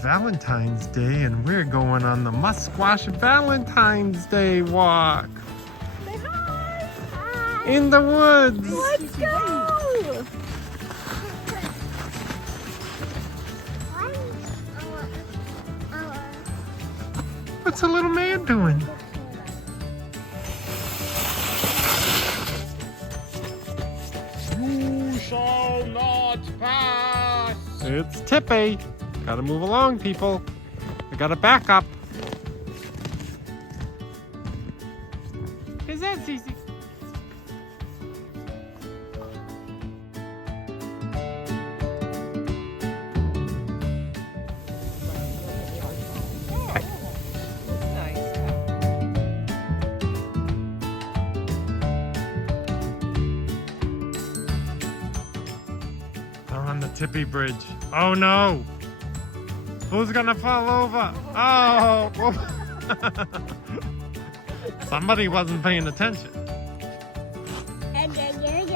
Valentine's Day and we're going on the Musquash Valentine's Day walk. Say hi! Hi! In the woods. Let's go! What's the little man doing? You shall not pass! It's Tippy. Gotta move along, people. We gotta back up. Is that Cece? They're on the Tippy Bridge. Oh no! Who's gonna fall over? Oh! Somebody wasn't paying attention. And then you're